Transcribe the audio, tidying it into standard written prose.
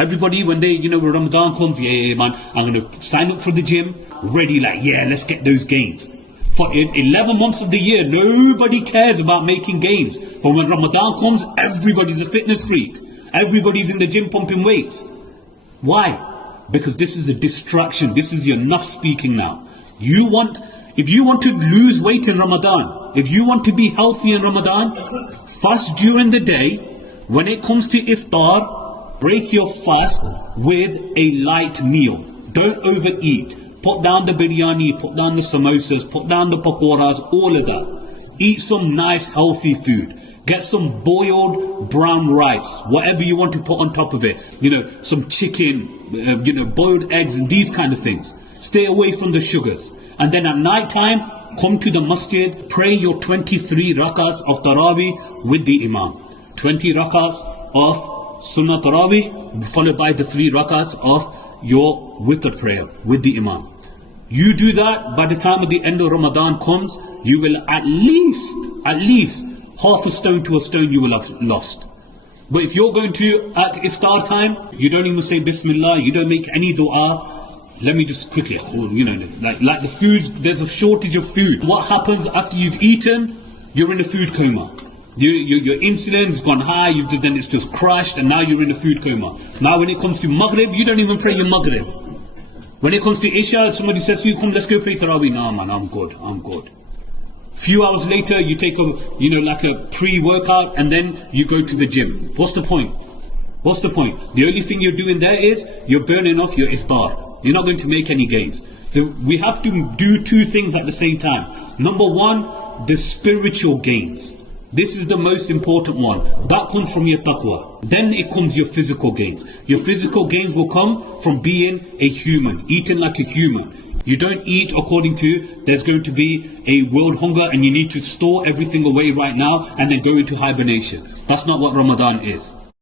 Everybody, when they, when Ramadan comes, yeah, man, I'm going to sign up for the gym, ready, like, yeah, let's get those gains. For 11 months of the year, nobody cares about making gains. But when Ramadan comes, everybody's a fitness freak. Everybody's in the gym pumping weights. Why? Because this is a distraction. This is your nafs speaking now. If you want to lose weight in Ramadan, if you want to be healthy in Ramadan, fast during the day. When it comes to iftar, break your fast with a light meal. Don't overeat. Put down the biryani, put down the samosas, put down the pakoras, all of that. Eat some nice healthy food. Get some boiled brown rice, whatever you want to put on top of it. Some chicken, boiled eggs and these kind of things. Stay away from the sugars. And then at night time, come to the masjid, pray your 23 rakats of Taraweeh with the Imam. 20 rakats of Sunnah Taraweeh, followed by the 3 rakats of your witr prayer with the Imam. You do that, by the time of the end of Ramadan comes, you will at least half a stone to a stone you will have lost. But if you're going to, at iftar time, you don't even say Bismillah, you don't make any dua. Let me just quickly, like the foods, there's a shortage of food. What happens after you've eaten? You're in a food coma. Your insulin's gone high, then it's just crashed, and now you're in a food coma. Now when it comes to Maghrib, you don't even pray your Maghrib. When it comes to Isha, somebody says to you, come, let's go pray Taraweeh. No man, I'm good. Few hours later, you take a pre-workout, and then you go to the gym. What's the point? The only thing you're doing there is, you're burning off your iftar. You're not going to make any gains. So we have to do 2 things at the same time. Number 1, the spiritual gains. This is the most important one. That comes from your taqwa. Then it comes your physical gains. Your physical gains will come from being a human, eating like a human. You don't eat according to, there's going to be a world hunger and you need to store everything away right now and then go into hibernation. That's not what Ramadan is.